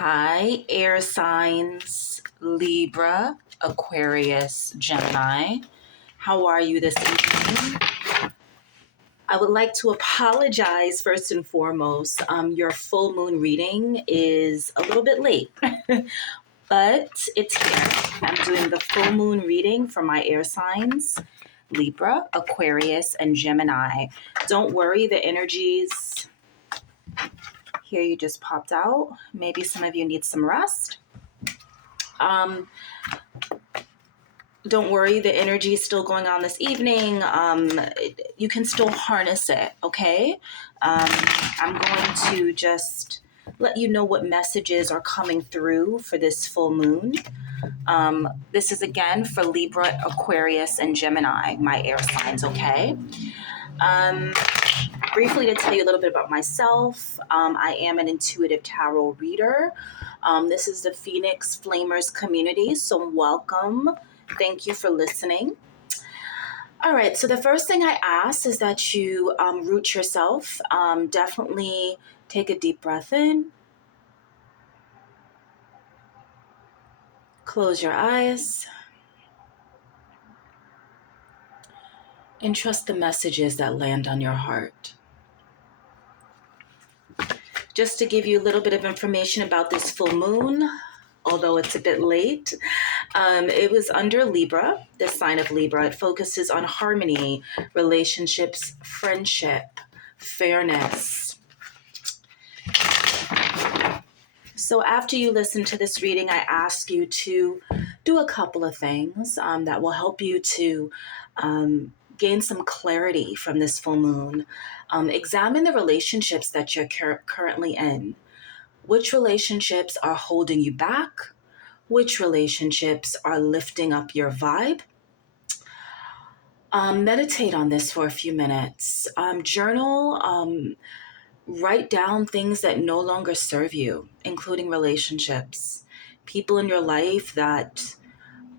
Hi, air signs, Libra, Aquarius, Gemini. How are you this evening? I would like to apologize first and foremost. Your full moon reading is a little bit late, but it's here. I'm doing the full moon reading for my air signs, Libra, Aquarius, and Gemini. Don't worry, the energies here you just popped out. Maybe some of you need some rest. Don't worry, the energy is still going on this evening. You can still harness it, okay? I'm going to just let you know what messages are coming through for this full moon. This is again for Libra, Aquarius, and Gemini, my air signs, okay? Briefly to tell you a little bit about myself, I am an intuitive tarot reader. This is the Phoenix Flamers community, so welcome. Thank you for listening. All right, so the first thing I ask is that you root yourself. Definitely take a deep breath in. Close your eyes. And trust the messages that land on your heart. Just to give you a little bit of information about this full moon, although it's a bit late, it was under Libra, the sign of Libra. It focuses on harmony, relationships, friendship, fairness. So after you listen to this reading, I ask you to do a couple of things that will help you to gain some clarity from this full moon. Examine the relationships that you're currently in. Which relationships are holding you back? Which relationships are lifting up your vibe? Meditate on this for a few minutes. Journal. Write down things that no longer serve you, including relationships, people in your life that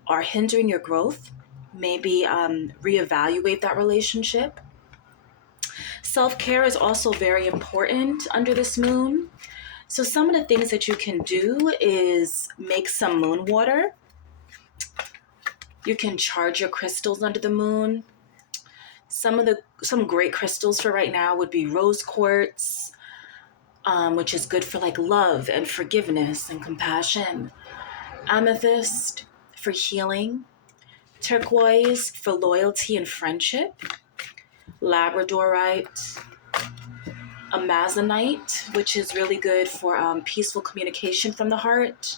are hindering your growth. Maybe reevaluate that relationship. Self-care is also very important under this moon. So some of the things that you can do is make some moon water. You can charge your crystals under the moon. Some great crystals for right now would be rose quartz, which is good for like love and forgiveness and compassion. Amethyst for healing. Turquoise for loyalty and friendship. Labradorite. Amazonite, which is really good for peaceful communication from the heart.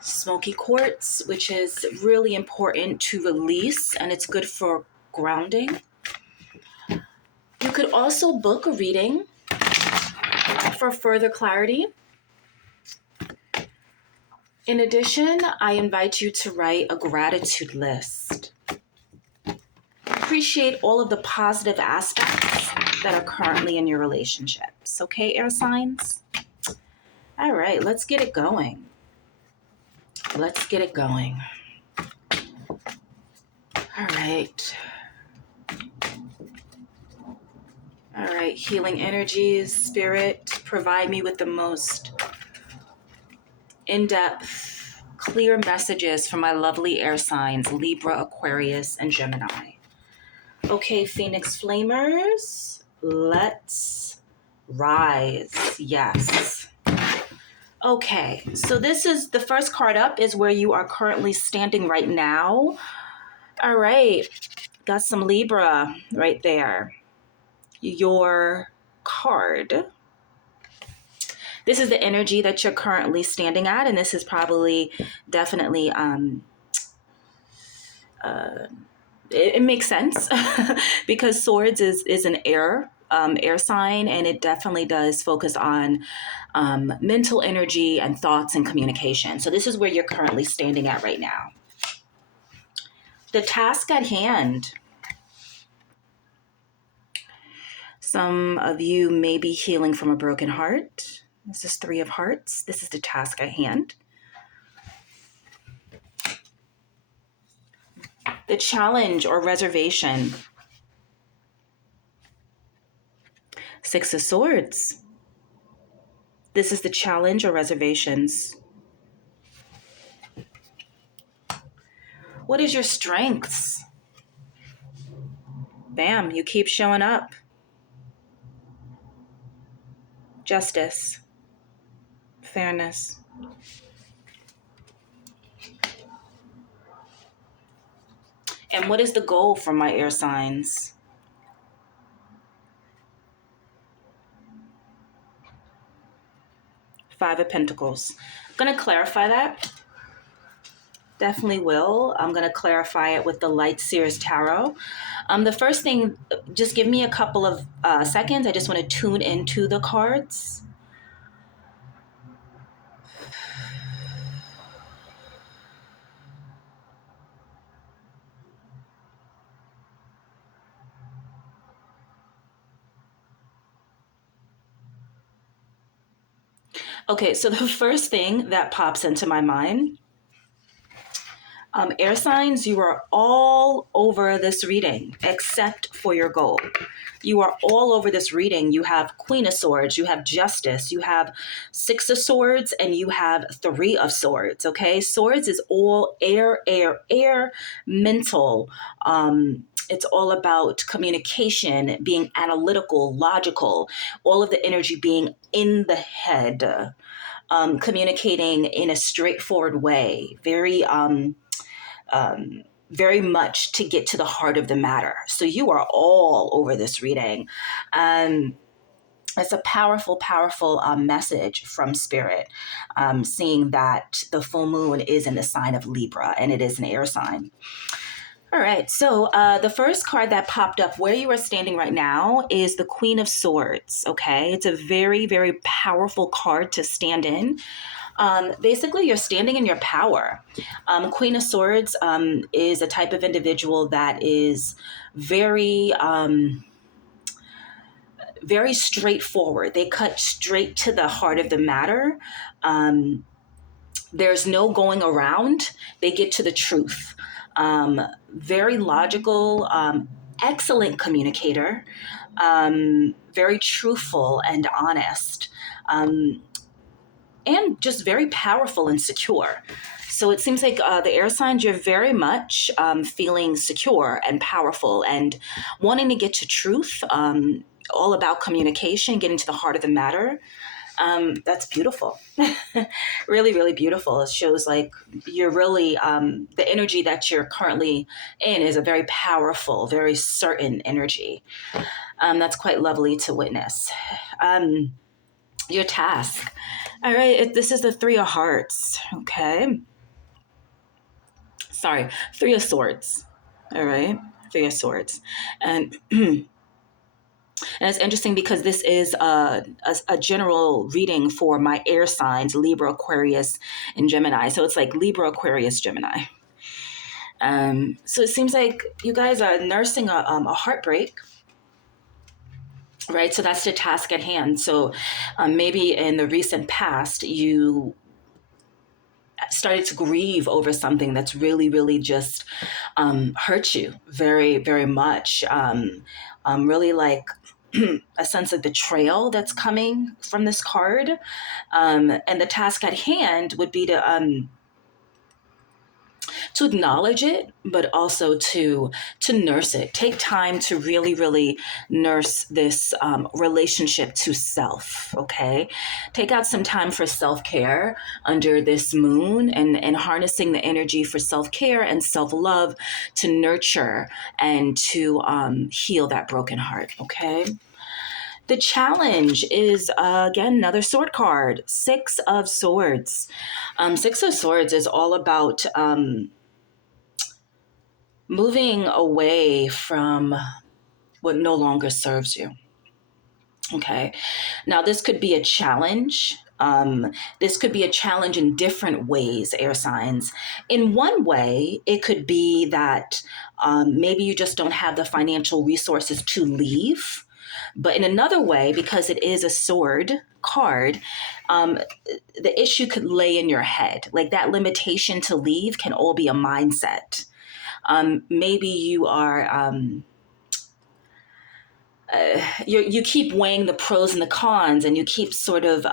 Smoky quartz, which is really important to release, and it's good for grounding. You could also book a reading for further clarity. In addition, I invite you to write a gratitude list. Appreciate all of the positive aspects that are currently in your relationships. Okay, air signs? All right, let's get it going. Let's get it going. All right. All right, healing energies, spirit, provide me with the most in-depth, clear messages for my lovely air signs, Libra, Aquarius, and Gemini. Okay, Phoenix Flamers, let's rise. Yes. Okay, so this is the first card up is where you are currently standing right now. All right, got some Libra right there. Your card. This is the energy that you're currently standing at, and this is probably definitely it makes sense because swords is an air sign, and it definitely does focus on mental energy and thoughts and communication. So this is where you're currently standing at right now. The task at hand. Some of you may be healing from a broken heart. This is 3 of Hearts. This is the task at hand. The challenge or reservation. 6 of Swords. This is the challenge or reservations. What is your strengths? Bam, you keep showing up. Justice, fairness. And what is the goal for my air signs? Five of Pentacles. I'm going to clarify that. Definitely will. I'm going to clarify it with the Light Seers Tarot. The first thing, just give me a couple of seconds. I just want to tune into the cards. Okay, so the first thing that pops into my mind, air signs, you are all over this reading except for your goal. You are all over this reading. You have Queen of Swords, you have Justice, you have Six of Swords, and you have Three of Swords, okay? Swords is all air, air, air, mental. It's all about communication, being analytical, logical, all of the energy being in the head, communicating in a straightforward way, very much to get to the heart of the matter. So you are all over this reading. It's a powerful, powerful message from Spirit, seeing that the full moon is in the sign of Libra and it is an air sign. All right, so the first card that popped up where you are standing right now is the Queen of Swords, okay? It's a very, very powerful card to stand in. Basically, you're standing in your power. Queen of Swords is a type of individual that is very, very straightforward. They cut straight to the heart of the matter. There's no going around. They get to the truth. Very logical, excellent communicator, very truthful and honest. And just very powerful and secure. So it seems like the air signs, you're very much feeling secure and powerful and wanting to get to truth, all about communication, getting to the heart of the matter. That's beautiful. Really, really beautiful. It shows like you're really, the energy that you're currently in is a very powerful, very certain energy. That's quite lovely to witness. Your task. All right, this is the Three of Hearts, okay? Sorry, Three of Swords, all right? Three of Swords. And it's interesting because this is a general reading for my air signs, Libra, Aquarius, and Gemini. So it's like Libra, Aquarius, Gemini. So it seems like you guys are nursing a heartbreak. Right, so that's the task at hand. So maybe in the recent past, you started to grieve over something that's really, really just hurt you very, very much. Really like a sense of betrayal that's coming from this card. And the task at hand would be to acknowledge it, but also to nurse it. Take time to really, really nurse this relationship to self, okay? Take out some time for self-care under this moon and harnessing the energy for self-care and self-love to nurture and to heal that broken heart, okay? The challenge is, again, another sword card, Six of Swords. Six of Swords is all about moving away from what no longer serves you. Okay. Now, this could be a challenge. This could be a challenge in different ways, air signs. In one way, it could be that maybe you just don't have the financial resources to leave. But in another way, because it is a sword card, the issue could lay in your head. Like that limitation to leave can all be a mindset. Maybe you are you keep weighing the pros and the cons, and you keep sort of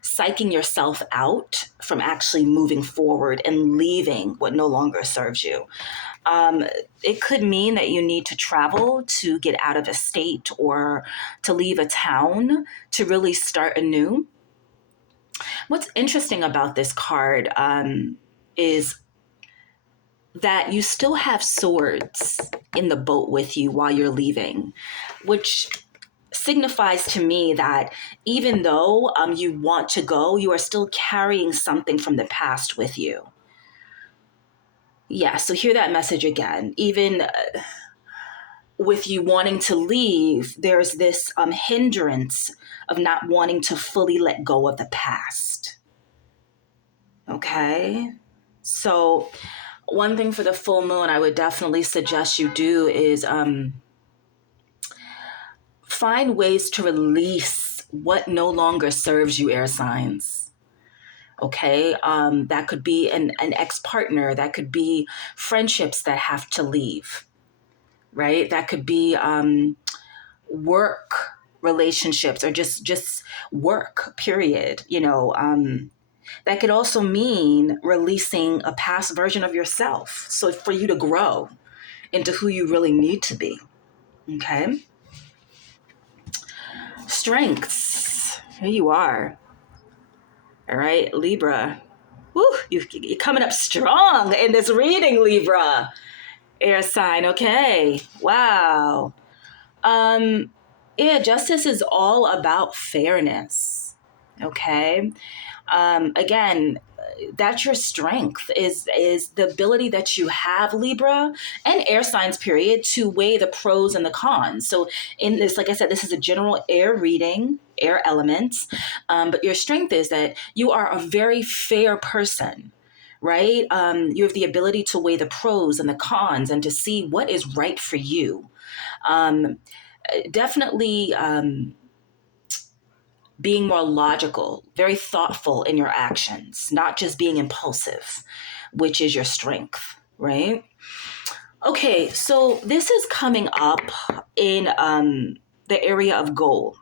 psyching yourself out from actually moving forward and leaving what no longer serves you. It could mean that you need to travel to get out of a state or to leave a town to really start anew. What's interesting about this card is that you still have swords in the boat with you while you're leaving, which signifies to me that even though you want to go, you are still carrying something from the past with you. Yeah, so hear that message again. Even with you wanting to leave, there's this hindrance of not wanting to fully let go of the past. Okay? So one thing for the full moon I would definitely suggest you do is find ways to release what no longer serves you, air signs. Okay, that could be an ex-partner, that could be friendships that have to leave, right? That could be work relationships, or just work, period. That could also mean releasing a past version of yourself, so for you to grow into who you really need to be. Okay. Strengths. Here you are. All right, Libra. Woo, you're coming up strong in this reading, Libra. Air sign, okay. Wow. Yeah, justice is all about fairness. Okay. Again, that's your strength, is the ability that you have, Libra, and air signs, period, to weigh the pros and the cons. So in this, like I said, this is a general air reading, air elements, but your strength is that you are a very fair person, right? You have the ability to weigh the pros and the cons and to see what is right for you. Definitely being more logical, very thoughtful in your actions, not just being impulsive, which is your strength, right? Okay, so this is coming up in the area of goal.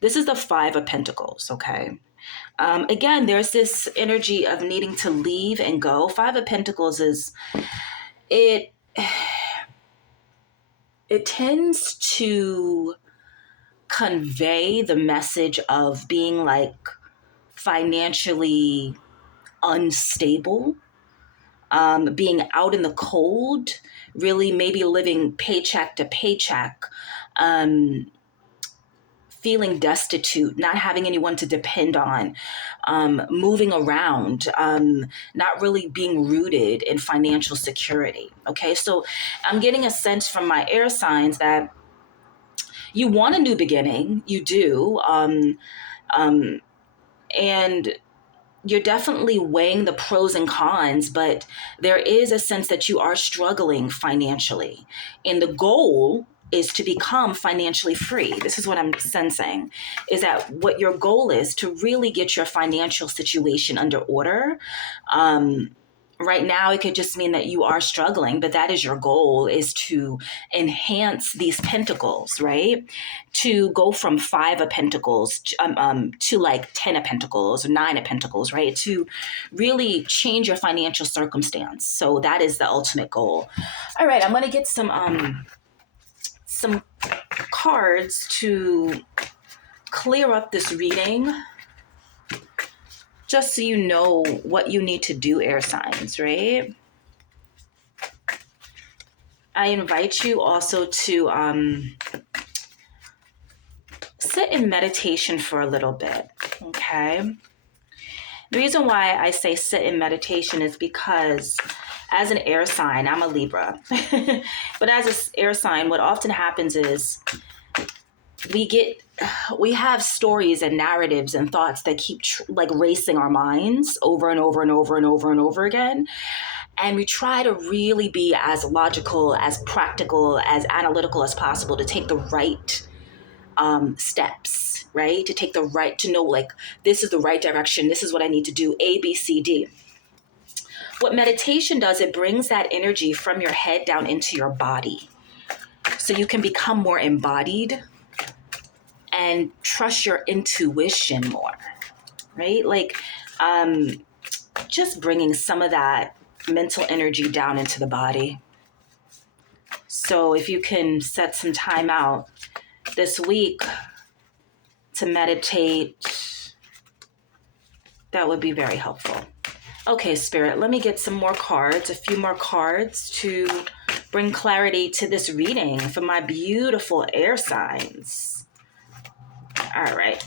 This is the Five of Pentacles, okay? Again, there's this energy of needing to leave and go. Five of Pentacles it tends to convey the message of being like financially unstable, being out in the cold, really maybe living paycheck to paycheck, feeling destitute, not having anyone to depend on, moving around, not really being rooted in financial security. Okay, so I'm getting a sense from my air signs that you want a new beginning, you do, and you're definitely weighing the pros and cons, but there is a sense that you are struggling financially. And the goal is to become financially free. This is what I'm sensing, is that what your goal is to really get your financial situation under order. Right now, it could just mean that you are struggling, but that is your goal, is to enhance these pentacles, right? To go from Five of Pentacles to like 10 of Pentacles or 9 of Pentacles, right? To really change your financial circumstance. So that is the ultimate goal. All right, I'm going to get some cards to clear up this reading, just so you know what you need to do, air signs, right? I invite you also to sit in meditation for a little bit, okay? The reason why I say sit in meditation is because as an air sign, I'm a Libra, but as an air sign, what often happens is we have stories and narratives and thoughts that keep like racing our minds over and over and over and over and over again. And we try to really be as logical, as practical, as analytical as possible to take the right steps, right? To know, like, this is the right direction. This is what I need to do, A, B, C, D. What meditation does, it brings that energy from your head down into your body. so you can become more embodied and trust your intuition more, right? Like, just bringing some of that mental energy down into the body. So if you can set some time out this week to meditate, that would be very helpful. Okay, Spirit, let me get some more cards, a few more cards to bring clarity to this reading for my beautiful air signs. All right.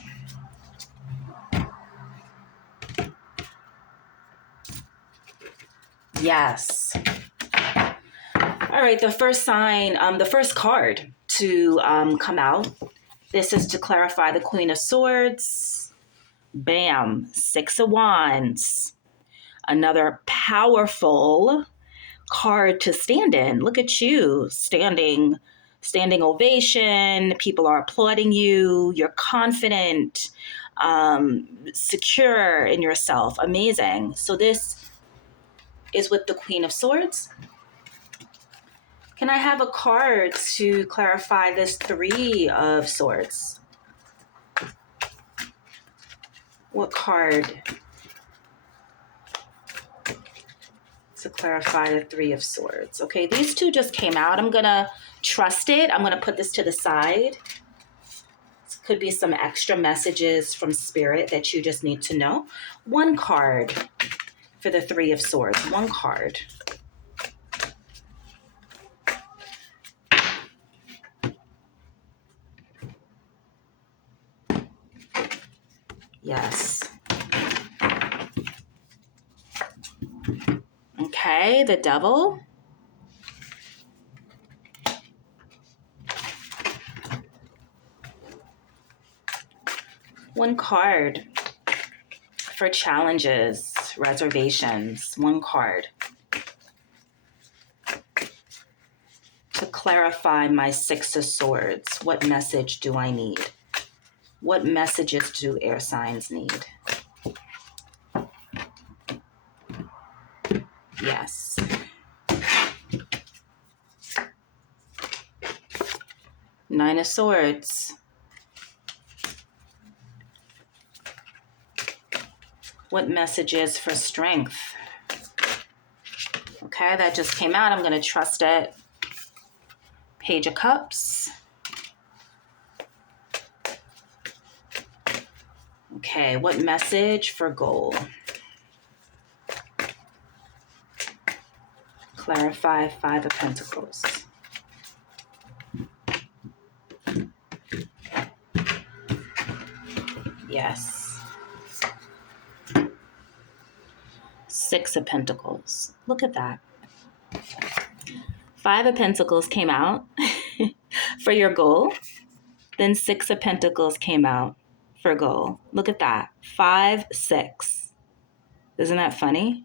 Yes. All right, the first sign, the first card to come out, this is to clarify the Queen of Swords. Bam, Six of Wands. Another powerful card to stand in. Look at you, standing ovation. People are applauding you. You're confident, secure in yourself. Amazing. So this is with the Queen of Swords. Can I have a card to clarify this Three of Swords? What card to clarify the Three of Swords? Okay, these two just came out. I'm going to trust it. I'm going to put this to the side. This could be some extra messages from Spirit that you just need to know. One card for the Three of Swords. One card. Yes. Okay, the Devil. One card for challenges, reservations. One card to clarify my Six of Swords. What message do I need? What messages do air signs need? Yes. Nine of Swords. What messages for strength? Okay, that just came out. I'm going to trust it. Page of Cups. Okay, what message for goal? Clarify Five of Pentacles. Yes. Six of Pentacles. Look at that. Five of Pentacles came out for your goal. Then Six of Pentacles came out for goal. Look at that. 5, 6. Isn't that funny?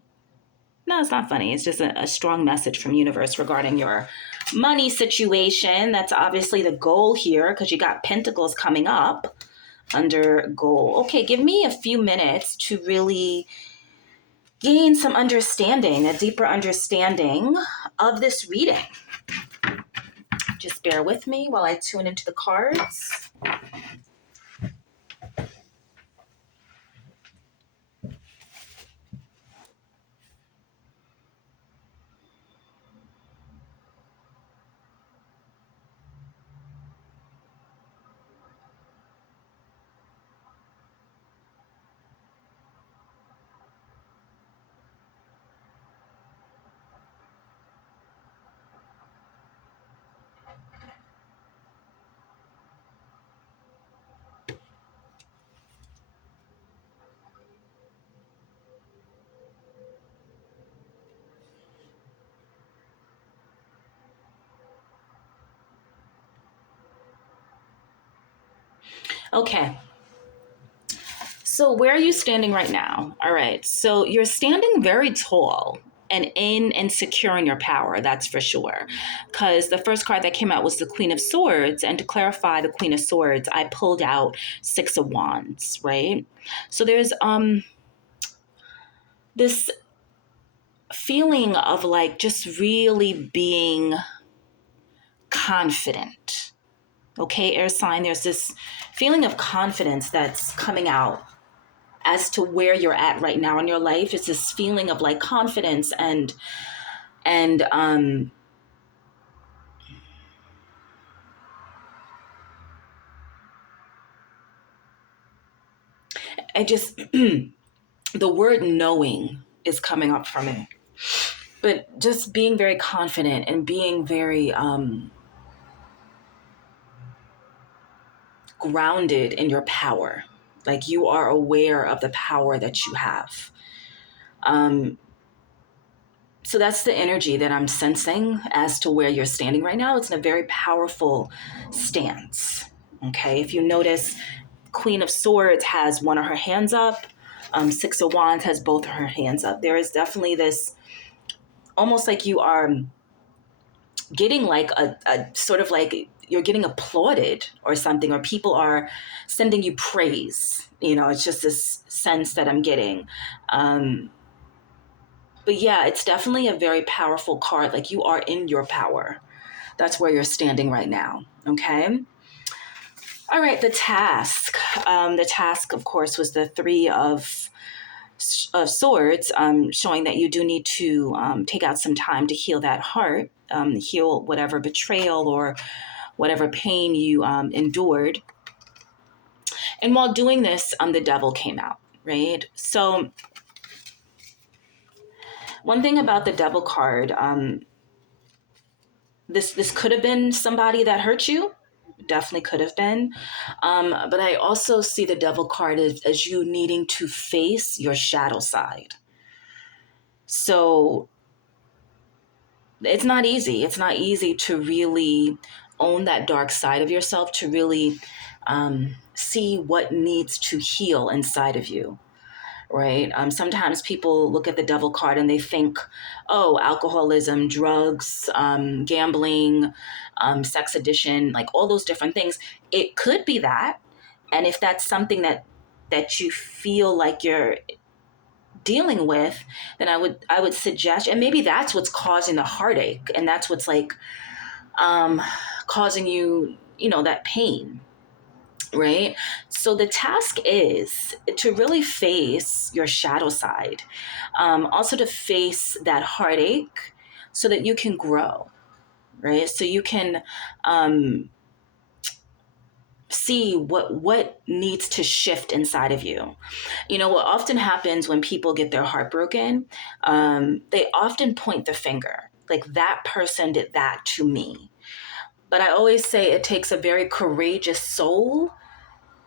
No, it's not funny. It's just a strong message from universe regarding your money situation. That's obviously the goal here because you got Pentacles coming up under goal. Okay, give me a few minutes to really gain some understanding, a deeper understanding of this reading. Just bear with me while I tune into the cards. Okay. So where are you standing right now? All right. So you're standing very tall and in and secure in your power. That's for sure. Because the first card that came out was the Queen of Swords. And to clarify the Queen of Swords, I pulled out Six of Wands, right? So there's this feeling of like just really being confident. Okay, air sign, there's this feeling of confidence that's coming out as to where you're at right now in your life. It's this feeling of like confidence and I just the word knowing is coming up for me. But just being very confident and being very grounded in your power. Like you are aware of the power that you have. Um, so that's the energy that I'm sensing as to where you're standing right now. It's in a very powerful stance. Okay, if you notice, Queen of Swords has one of her hands up. Six of Wands has both of her hands up. There is definitely this, almost like you are getting like a sort of like you're getting applauded or something, or people are sending you praise. You know, it's just this sense that I'm getting. But yeah, it's definitely a very powerful card. Like you are in your power. That's where you're standing right now. Okay. All right. The task. The task, of course, was the Three of Swords, showing that you do need to take out some time to heal that heart, heal whatever betrayal or whatever pain you endured. And while doing this, the devil came out, right? So one thing about the devil card, this could have been somebody that hurt you. Definitely could have been. But I also see the devil card as you needing to face your shadow side. So it's not easy. It's not easy to really own that dark side of yourself, to really see what needs to heal inside of you, right? Sometimes people look at the devil card and they think, oh, alcoholism, drugs, gambling, sex addiction, like all those different things. It could be that. And if that's something that you feel like you're dealing with, then I would suggest, and maybe that's what's causing the heartache, and that's what's like causing you, that pain, right? So the task is to really face your shadow side, also to face that heartache, so that you can grow, right? So you can see what needs to shift inside of you. What often happens when people get their heart broken, they often point the finger, like that person did that to me. But I always say it takes a very courageous soul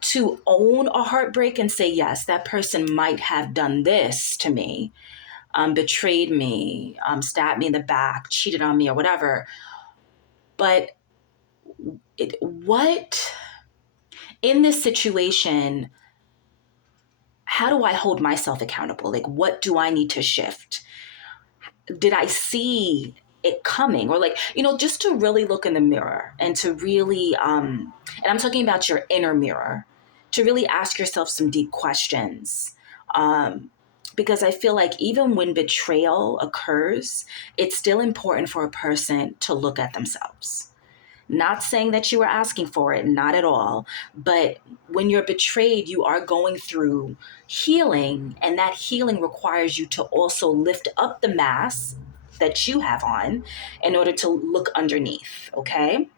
to own a heartbreak and say, yes, that person might have done this to me, betrayed me, stabbed me in the back, cheated on me, or whatever. But what in this situation, how do I hold myself accountable? Like, what do I need to shift? Did I see it coming? Or like, just to really look in the mirror and to really, and I'm talking about your inner mirror, to really ask yourself some deep questions. Because I feel like even when betrayal occurs, it's still important for a person to look at themselves. Not saying that you were asking for it, not at all. But when you're betrayed, you are going through healing, and that healing requires you to also lift up the mask that you have on in order to look underneath, okay?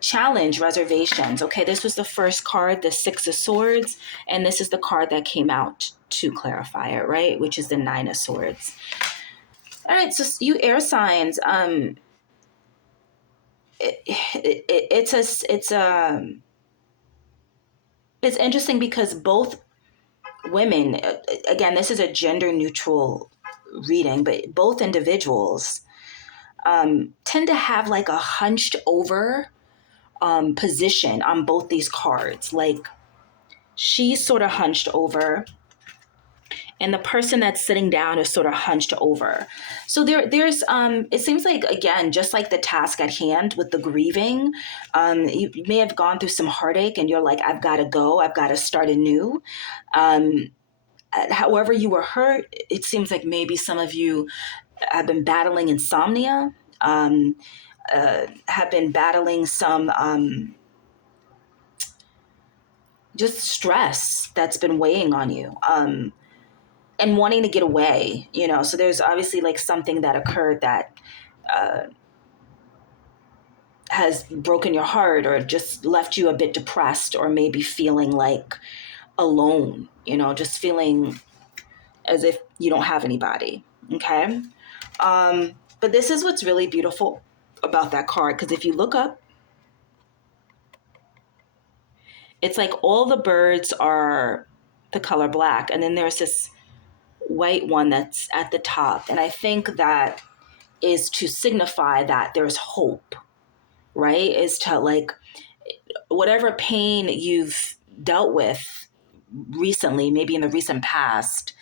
Challenge, reservations. Okay, this was the first card, the Six of Swords, and this is the card that came out to clarify it, right? Which is the Nine of Swords. All right, so you air signs, it's interesting because both women, again, this is a gender neutral reading, but both individuals tend to have like a hunched over position on both these cards. Like she's sort of hunched over, and the person that's sitting down is sort of hunched over. So there's it seems like, again, just like the task at hand with the grieving, you may have gone through some heartache and you're like, I've got to go, I've got to start anew. However you were hurt, it seems like maybe some of you have been battling insomnia. have been battling some just stress that's been weighing on you, and wanting to get away, so there's obviously like something that occurred that uh, has broken your heart or just left you a bit depressed, or maybe feeling like alone, just feeling as if you don't have anybody. Okay. But this is what's really beautiful about that card, because if you look up, it's like all the birds are the color black, and then there's this white one that's at the top. And I think that is to signify that there's hope, right? Is to like whatever pain you've dealt with recently, maybe in the recent past,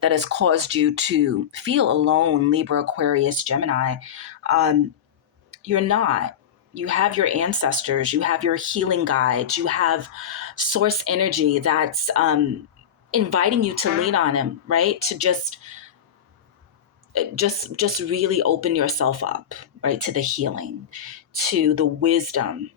that has caused you to feel alone, Libra, Aquarius, Gemini, you're not. You have your ancestors, you have your healing guides, you have source energy that's inviting you to lean on him, right? To just really open yourself up, right? To the healing, to the wisdom,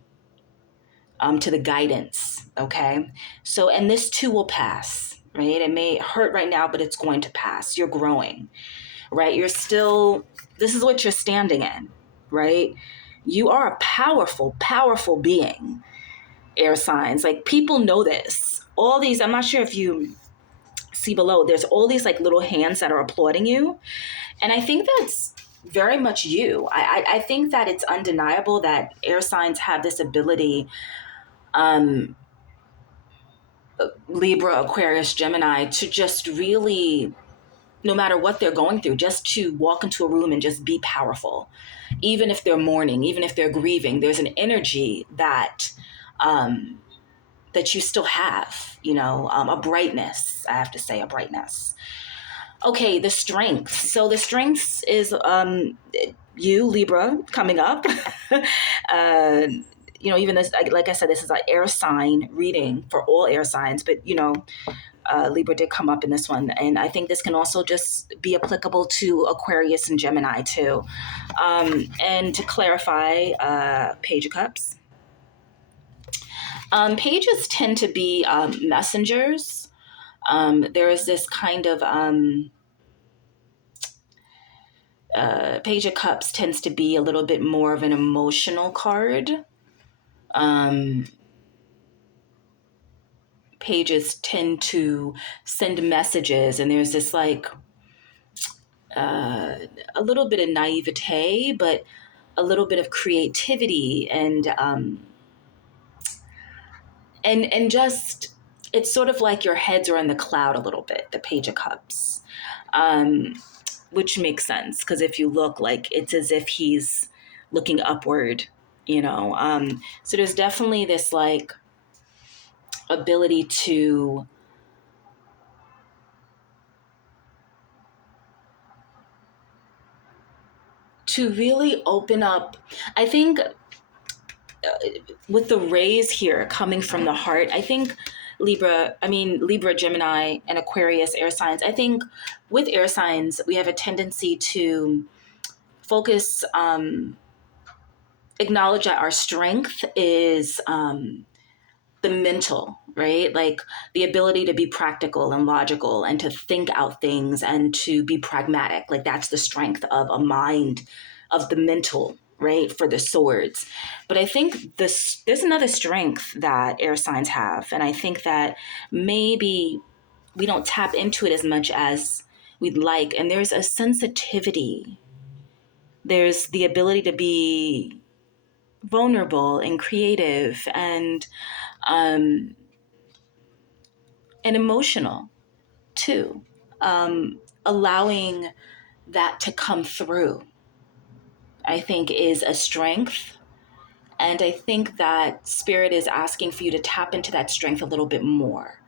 to the guidance. Okay. So, and this too will pass, right? It may hurt right now, but it's going to pass. You're growing, right? This is what you're standing in, right? You are a powerful, powerful being, air signs. Like, people know this. All these, I'm not sure if you see below, there's all these like little hands that are applauding you. And I think that's very much you. I think that it's undeniable that air signs have this ability, Libra, Aquarius, Gemini, to just really, no matter what they're going through, just to walk into a room and just be powerful. Even if they're mourning, even if they're grieving, there's an energy that that you still have, a brightness. I have to say, a brightness. Okay, the strength. So the strength is you, Libra, coming up. Even this, like I said, this is an air sign reading for all air signs, but Libra did come up in this one. And I think this can also just be applicable to Aquarius and Gemini too. And to clarify, Page of Cups. Pages tend to be messengers. There is this kind of Page of Cups tends to be a little bit more of an emotional card. Pages tend to send messages, and there's this like a little bit of naivete, but a little bit of creativity, and just, it's sort of like your heads are in the cloud a little bit, the Page of Cups, which makes sense, because if you look, like, it's as if he's looking upward, so there's definitely this like ability to really open up. I think with the rays here coming from the heart, I think Libra, Gemini, and Aquarius air signs, I think with air signs, we have a tendency to focus, acknowledge that our strength is the mental, right? Like the ability to be practical and logical and to think out things and to be pragmatic. Like that's the strength of a mind, of the mental, right? For the swords. But I think there's another strength that air signs have. And I think that maybe we don't tap into it as much as we'd like. And there's a sensitivity. There's the ability to be vulnerable and creative and emotional too, allowing that to come through, I think, is a strength. And I think that Spirit is asking for you to tap into that strength a little bit more.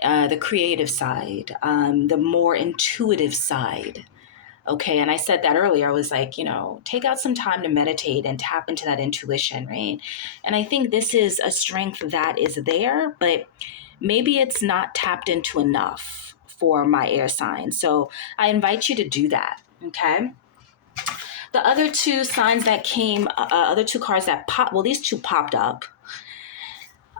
The creative side, the more intuitive side. Okay, and I said that earlier. I was like, take out some time to meditate and tap into that intuition, right? And I think this is a strength that is there, but maybe it's not tapped into enough for my air sign. So I invite you to do that, okay? The other two signs that came, other two cards that popped, well, these two popped up.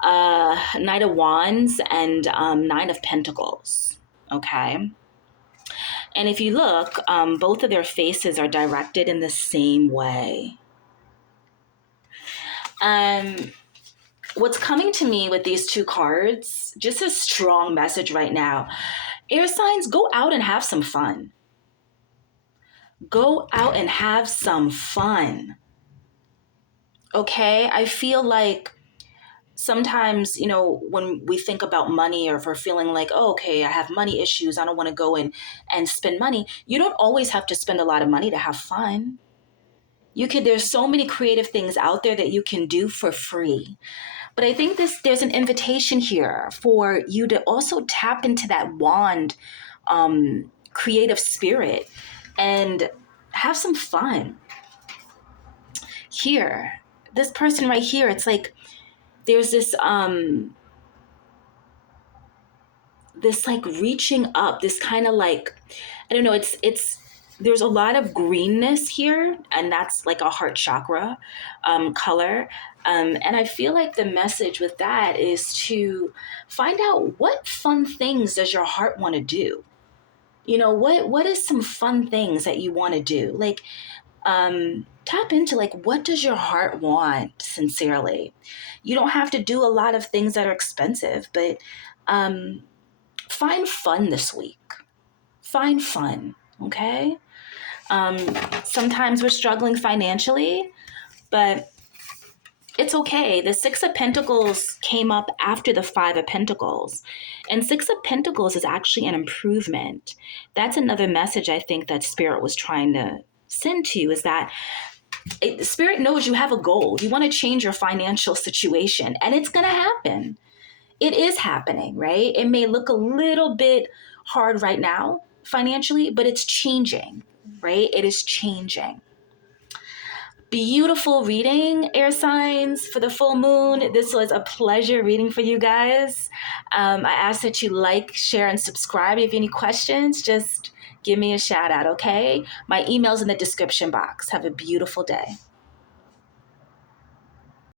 Knight of Wands and Nine of Pentacles. Okay. And if you look, both of their faces are directed in the same way. What's coming to me with these two cards, just a strong message right now. Air signs, go out and have some fun. Go out and have some fun. Okay? I feel like sometimes, you know, when we think about money, or if we're feeling like, oh, okay, I have money issues, I don't want to go and spend money. You don't always have to spend a lot of money to have fun. There's so many creative things out there that you can do for free. But I think there's an invitation here for you to also tap into that wand, creative spirit, and have some fun. Here, this person right here, it's like there's this like reaching up, this kind of like, I don't know, it's there's a lot of greenness here, and that's like a heart chakra color. And I feel like the message with that is to find out what fun things does your heart want to do. You know, what is some fun things that you want to do? Like, tap into like, what does your heart want sincerely? You don't have to do a lot of things that are expensive, but find fun this week. Find fun, okay? Sometimes we're struggling financially, but it's okay. The Six of Pentacles came up after the Five of Pentacles. And Six of Pentacles is actually an improvement. That's another message I think that Spirit was trying to send to you, is that Spirit knows you have a goal. You want to change your financial situation, and it's going to happen. It is happening, right? It may look a little bit hard right now financially, but it's changing, right? It is changing. Beautiful reading, air signs, for the full moon. This was a pleasure reading for you guys. I ask that you like, share, and subscribe. If you have any questions, just give me a shout out, okay? My email's in the description box. Have a beautiful day.